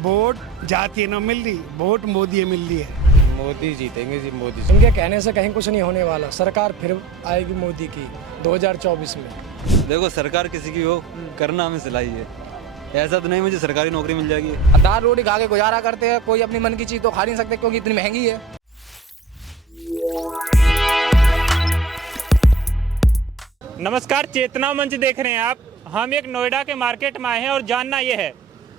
Vote जाति न मिल रही, वोट मोदी मिल रही है। मोदी जीतेंगे जी, मोदी। इनके कहने से कहीं कुछ नहीं होने वाला। सरकार फिर आएगी मोदी की 2024 में। देखो सरकार किसी की हो, करना हमें सिलाई है। ऐसा तो नहीं मुझे सरकारी नौकरी मिल जाएगी। दाल रोटी खा के गुजारा करते हैं, कोई अपनी मन की चीज तो खा नहीं सकते क्योंकि इतनी महंगी है। नमस्कार, चेतना मंच देख रहे हैं आप। हम एक नोएडा के मार्केट में आए हैं और जानना यह है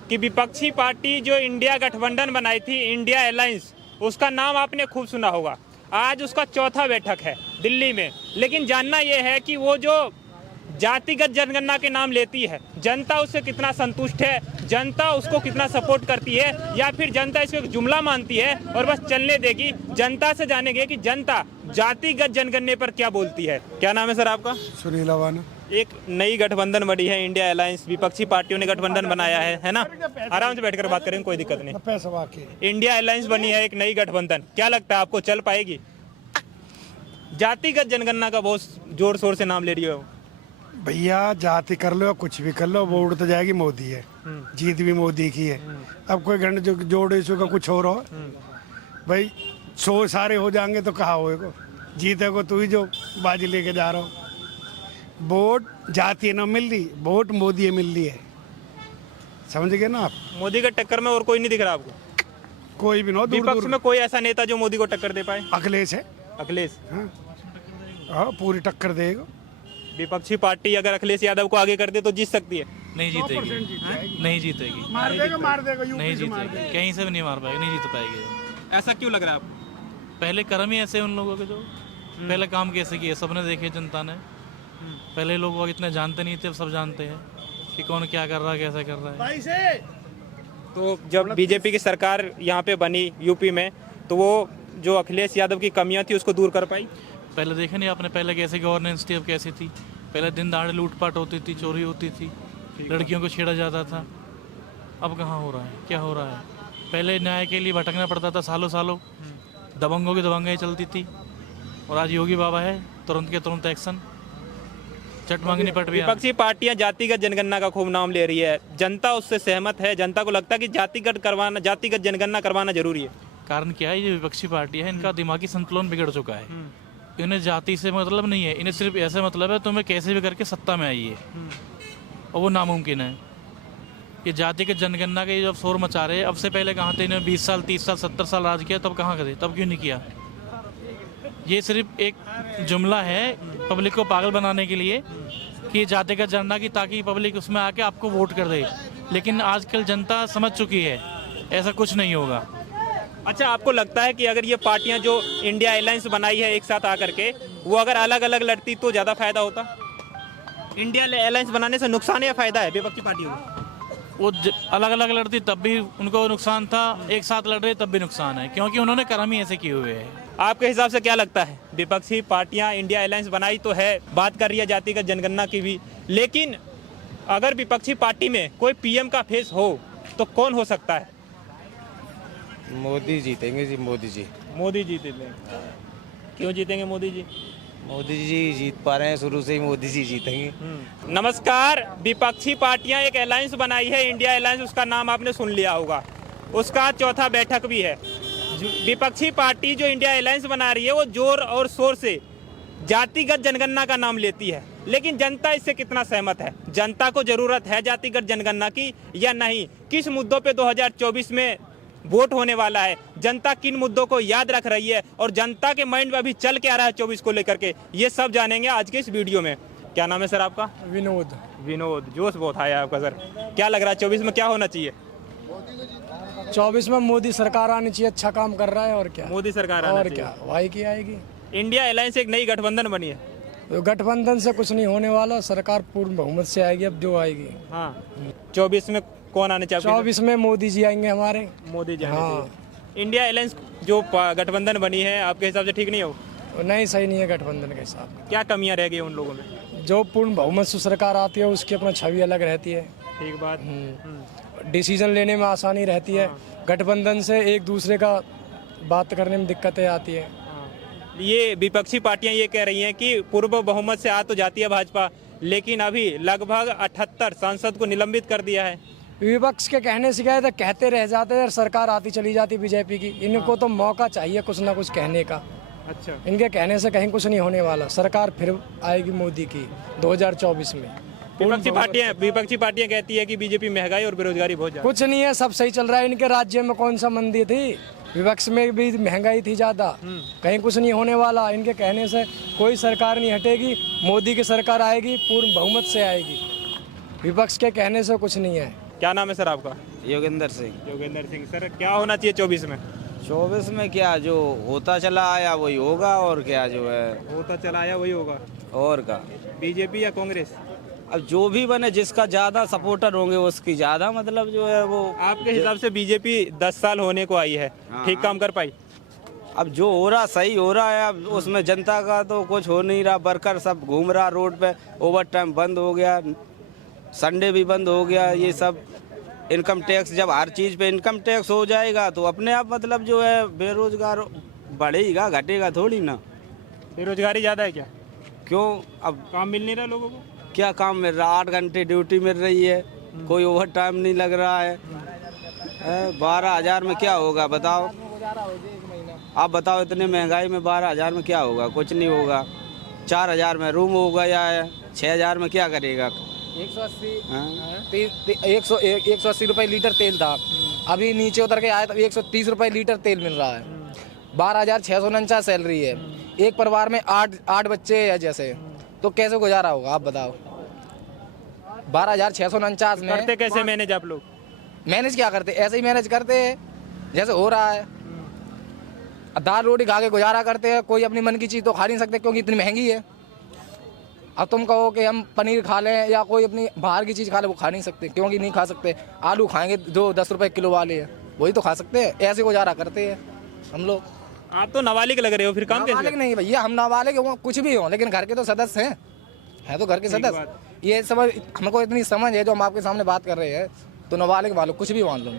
कि विपक्षी पार्टी जो इंडिया गठबंधन बनाई थी, इंडिया अलायंस, उसका नाम आपने खूब सुना होगा। आज उसका चौथा बैठक है दिल्ली में। लेकिन जानना यह है कि वो जो जातिगत जनगणना के नाम लेती है, जनता उससे कितना संतुष्ट है, जनता उसको कितना सपोर्ट करती है, या फिर जनता इसको एक जुमला मानती है और बस चलने देगी। जनता से जानेंगे कि जनता जातिगत जनगणना पर क्या बोलती है। क्या नाम है सर आपका? सुनील अवाना। एक नई गठबंधन बनी है, इंडिया अलायंस, विपक्षी पार्टियों ने गठबंधन बनाया है ना? आराम से बैठकर बात करेंगे, कोई दिक्कत नहीं। पैसा वाकई इंडिया अलायंस बनी है, एक नई गठबंधन। क्या लगता है आपको चल पाएगी? जातिगत जनगणना का बहुत जोर शोर से नाम ले रही हो। भैया, जाति कर लो या कुछ भी कर लो, वोट तो जाएगी मोदी है। जीत भी मोदी की है। अब कोई घंटे जो जोड़ इसो का कुछ और हो भाई, 100 सारे हो जाएंगे तो कहा होएगा, जीते को तू ही जो बाजी लेके जा रहा हो। वोट जाति न मिल रही, वोट मोदी मिल रही है। समझ गए ना आप? मोदी के टक्कर में और कोई नहीं दिख रहा आपको? कोई भी ना, दूर विपक्ष दूर में कोई ऐसा नेता जो मोदी को टक्कर दे पाए? अखिलेश है। अखिलेश हाँ, पूरी टक्कर देगा। विपक्षी पार्टी अगर अखिलेश यादव को आगे कर दे तो जीत सकती है? नहीं जीतेगी, नहीं जीतेगी, मार देगा यूपी नहीं से मार जीतेगी, देगा। कहीं से भी नहीं मार पाएगी, नहीं जीत पाएगी। ऐसा क्यों लग रहा है आपको? पहले कर्म ही ऐसे उन लोगों के जो पहले काम कैसे किए सबने देखे, जनता ने। पहले लोग इतने जानते नहीं थे, अब सब जानते हैं कि कौन क्या कर रहा है, कैसे कर रहा है। तो जब बीजेपी की सरकार यहाँ पे बनी यूपी में, तो वो जो अखिलेश यादव की कमियां थी उसको दूर कर पाई? पहले देखे नहीं आपने, पहले कैसे गवर्नेंस थी, अब कैसी थी। पहले दिन दहाड़े लूटपाट होती थी, चोरी होती थी, लड़कियों को छेड़ा जाता था। अब कहाँ हो रहा है, क्या हो रहा है? पहले न्याय के लिए भटकना पड़ता था सालों सालों, दबंगों की दबंगाई चलती थी। और आज योगी बाबा है, तुरंत के तुरंत एक्शन, चट मांगनी पट भी। विपक्षी पार्टियां जातिगत जनगणना का खूब नाम ले रही है, जनता उससे सहमत है। जनता को लगता है कि जातिगत जनगणना करवाना जरूरी है। कारण क्या है? ये विपक्षी पार्टी है, इनका दिमागी संतुलन बिगड़ चुका है। इन्हें जाति से मतलब नहीं है, इन्हें सिर्फ ऐसे मतलब है तुम्हें कैसे भी करके सत्ता में आइए, और वो नामुमकिन है। ये जातिगत जनगणना के जब शोर मचा रहे हैं, अब से पहले कहाँ थे? इन्हें 20 साल 30 साल 70 साल राज किया, तब कहाँ करे? तब क्यों नहीं किया? ये सिर्फ एक जुमला है पब्लिक को पागल बनाने के लिए कि जातिगत जनगणना की, ताकि पब्लिक उसमें आके आपको वोट कर दे। लेकिन आजकल जनता समझ चुकी है ऐसा कुछ नहीं होगा। अच्छा, आपको लगता है कि अगर ये पार्टियां जो इंडिया अलायंस बनाई है एक साथ आकर के, वो अगर अलग अलग लड़ती तो ज़्यादा फायदा होता? इंडिया अलायंस बनाने से नुकसान या फायदा है विपक्षी पार्टियों को? वो अलग अलग लड़ती तब भी उनको नुकसान था, एक साथ लड़ रहे तब भी नुकसान है, क्योंकि उन्होंने कर्म ही ऐसे किए हुए हैं। आपके हिसाब से क्या लगता है? विपक्षी पार्टियां इंडिया अलायंस बनाई तो है, बात कर रही है जातिगत जनगणना की भी, लेकिन अगर विपक्षी पार्टी में कोई पीएम का फेस हो तो कौन हो सकता है? मोदी जीतेंगे जी, मोदी जी। मोदी जीतेंगे। क्यों जीतेंगे मोदी जी? मोदी जी जीत पा रहे हैं, शुरू से ही मोदी जी जीतेंगे। नमस्कार, विपक्षी पार्टियां एक अलायंस बनाई है, इंडिया अलायंस, उसका नाम आपने सुन लिया होगा। उसका चौथा बैठक भी है। विपक्षी पार्टी जो इंडिया अलायंस बना रही है, वो जोर और शोर से जातिगत जनगणना का नाम लेती है, लेकिन जनता इससे कितना सहमत है? जनता को जरूरत है जातिगत जनगणना की या नहीं? किस मुद्दों पे 2024 में वोट होने वाला है? जनता किन मुद्दों को याद रख रही है और जनता के माइंड में अभी चल के आ रहा है 24 को लेकर के, ये सब जानेंगे आज के इस वीडियो में। क्या नाम है सर आपका? विनोद। विनोद। जोश बहुत आया आपका सर। क्या लग रहा है 24 में क्या होना चाहिए? 24 में मोदी सरकार आनी चाहिए, अच्छा काम कर रहा है। और क्या? मोदी सरकार आना और चाहिए। क्या भाई की आएगी? इंडिया अलायंस एक नई गठबंधन बनी है, तो गठबंधन से कुछ नहीं होने वाला, सरकार पूर्ण बहुमत से आएगी अब जो आएगी। हाँ। 24 में कौन आने चाहिए? 24 में मोदी जी आएंगे हमारे। मोदी जी आने हाँ। चाहिए। इंडिया अलायंस जो गठबंधन बनी है, आपके हिसाब से ठीक नहीं हो? नहीं, सही नहीं है गठबंधन के हिसाब। क्या कमियां रह गई उन लोगों में? जो पूर्ण बहुमत से सरकार आती है उसकी अपना छवि अलग रहती है, ठीक बात। डिसीजन लेने में आसानी रहती है। गठबंधन से एक दूसरे का बात करने में दिक्कतें आती है। ये विपक्षी पार्टियां ये कह रही हैं कि पूर्व बहुमत से आ तो जाती है भाजपा, लेकिन अभी लगभग 78 सांसद को निलंबित कर दिया है। विपक्ष के कहने से गए तो कहते रह जाते हैं और सरकार आती चली जाती बीजेपी की। इनको तो मौका चाहिए कुछ ना कुछ कहने का। अच्छा, इनके कहने से कहीं कुछ नहीं होने वाला। सरकार फिर आएगी मोदी की 2024 में। विपक्षी पार्टियां कहती है कि बीजेपी महंगाई और बेरोजगारी बहुत ज्यादा। कुछ नहीं है, सब सही चल रहा है। इनके राज्य में कौन सा मंदी थी? विपक्ष में भी महंगाई थी ज़्यादा। कहीं कुछ नहीं होने वाला। इनके कहने से कोई सरकार नहीं हटेगी। मोदी की सरकार आएगी, पूर्ण बहुमत से आएगी। विपक्ष के कहने से कुछ नहीं है। क्या नाम है सर आपका? योगेंद्र सिंह। योगेंद्र सिंह। सर क्या होना चाहिए 24 में? 24 में क्या जो होता चला आया वही होगा, और क्या जो है होता चला आया वही होगा। और का बीजेपी या कांग्रेस? अब जो भी बने, जिसका ज्यादा सपोर्टर होंगे उसकी ज्यादा मतलब जो है वो। आपके हिसाब से बीजेपी 10 साल होने को आई है, ठीक काम कर पाई? अब जो हो रहा सही हो रहा है। अब उसमें जनता का तो कुछ हो नहीं रहा। वर्कर सब घूम रहा रोड पे, ओवर टाइम बंद हो गया, संडे भी बंद हो गया। ये सब इनकम टैक्स, जब हर चीज़ पे इनकम टैक्स हो जाएगा तो अपने आप मतलब जो है बेरोजगार बढ़ेगा, घटेगा थोड़ी ना। बेरोजगारी ज्यादा है क्या? क्यों? अब काम मिल नहीं रहा लोगों को? क्या काम मिल रहा? 8 घंटे ड्यूटी मिल रही है, कोई ओवर टाइम नहीं लग रहा है। 12,000 में क्या होगा बताओ? आप बताओ, इतने महंगाई में 12,000 में क्या होगा? कुछ नहीं होगा। 4,000 में रूम होगा या 6,000 में क्या करेगा? 180 रुपए लीटर तेल था, अभी नीचे उतर के आया तो 130 रुपए लीटर तेल मिल रहा है। 12,649 सैलरी है। एक परिवार में 8 बच्चे हैं जैसे, तो कैसे गुजारा होगा आप बताओ? 12,649 में करते कैसे मैनेज आप लोग? मैनेज क्या करते? ऐसे ही मैनेज करते हैं जैसे हो रहा है। दाल रोटी खा के गुजारा करते हैं। कोई अपनी मन की चीज़ तो खा नहीं सकते क्योंकि इतनी महंगी है। अब तुम कहो कि हम पनीर खा लें या कोई अपनी बाहर की चीज़ खा ले, वो खा नहीं सकते क्योंकि नहीं खा सकते। आलू खाएंगे जो 10 रुपए किलो वाले हैं, वही तो खा सकते हैं। ऐसे गुजारा करते हैं हम लोग। आप तो नाबालिग लग रहे हो, फिर काम कैसे? नाबालिग नहीं भैया, हम नाबालिग हो कुछ भी हो, लेकिन घर के तो सदस्य हैं तो घर के सदस्य। ये समझ, हमको इतनी समझ है जो हम आपके सामने बात कर रहे हैं, तो नाबालिग वालों कुछ भी मान लो।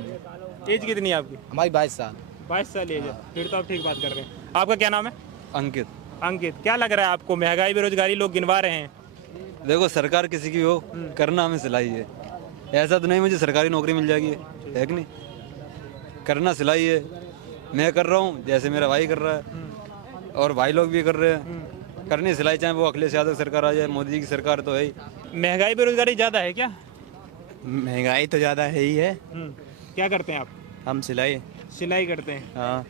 एज कितनी है आपकी? हमारी 22 साल। 22 साल एज है, फिर तो आप ठीक बात कर रहे हैं। आपका क्या नाम है? अंकित। अंकित, क्या लग रहा है आपको? महंगाई बेरोजगारी लोग गिनवा रहे हैं। देखो, सरकार किसी की हो, करना हमें सिलाई है। ऐसा तो नहीं मुझे सरकारी नौकरी मिल जाएगी, है कि नहीं? करना सिलाई है। मैं कर रहा हूँ, जैसे मेरा भाई कर रहा है, और भाई लोग भी कर रहे हैं। करनी सिलाई, चाहे वो अखिलेश यादव सरकार आ जाए, मोदी की सरकार तो है ही। महंगाई बेरोजगारी ज़्यादा है क्या? महंगाई तो ज़्यादा है ही है। क्या करते हैं आप? हम सिलाई करते हैं। हाँ,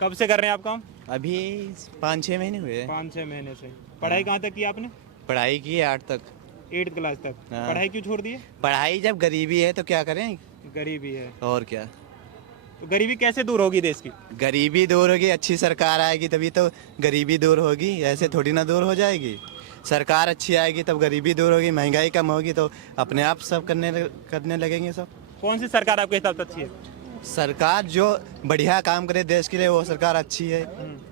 कब से कर रहे हैं आप काम? अभी 5-6 महीने हुए। 5-6 महीने से। पढ़ाई कहाँ तक की आपने? पढ़ाई की 8 तक। 8th क्लास तक। हाँ। पढ़ाई क्यों छोड़ दी? पढ़ाई जब गरीबी है तो क्या करें? गरीबी है। और क्या? तो गरीबी कैसे दूर होगी देश की? गरीबी दूर होगी, अच्छी सरकार आएगी तभी तो गरीबी दूर होगी। ऐसे थोड़ी ना दूर हो जाएगी। सरकार अच्छी आएगी तब गरीबी दूर होगी, महंगाई कम होगी तो अपने आप सब करने लगेंगे सब। कौन सी सरकार आपके हिसाब से अच्छी है? सरकार जो बढ़िया काम करे देश के लिए वो सरकार अच्छी है।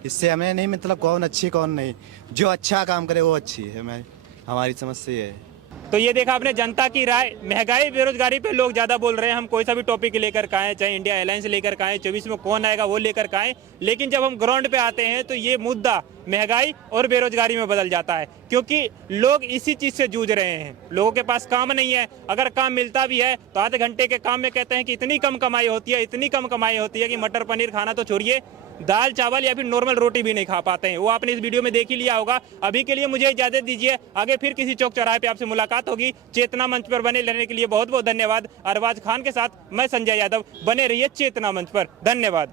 इससे हमें नहीं मतलब कौन अच्छी कौन नहीं, जो अच्छा काम करे वो अच्छी है। हमारी समस्या ये है। तो ये देखा आपने जनता की राय। महंगाई बेरोजगारी पे लोग ज्यादा बोल रहे हैं। हम कोई सा भी टॉपिक लेकर के आए, चाहे इंडिया अलायंस लेकर के आए, 24 में कौन आएगा वो लेकर के आए, लेकिन जब हम ग्राउंड पे आते हैं तो ये मुद्दा महंगाई और बेरोजगारी में बदल जाता है, क्योंकि लोग इसी चीज से जूझ रहे हैं। लोगों के पास काम नहीं है। अगर काम मिलता भी है तो आधे घंटे के काम में कहते हैं कि इतनी कम कमाई होती है, इतनी कम कमाई होती है कि मटर पनीर खाना तो छोड़िए, दाल चावल या फिर नॉर्मल रोटी भी नहीं खा पाते हैं। वो आपने इस वीडियो में देख ही लिया होगा। अभी के लिए मुझे इजाजत दीजिए, आगे फिर किसी चौक चौराहे पे आपसे मुलाकात होगी। चेतना मंच पर बने रहने के लिए बहुत बहुत धन्यवाद। अरबाज खान के साथ मैं संजय यादव। बने रहिए चेतना मंच पर। धन्यवाद।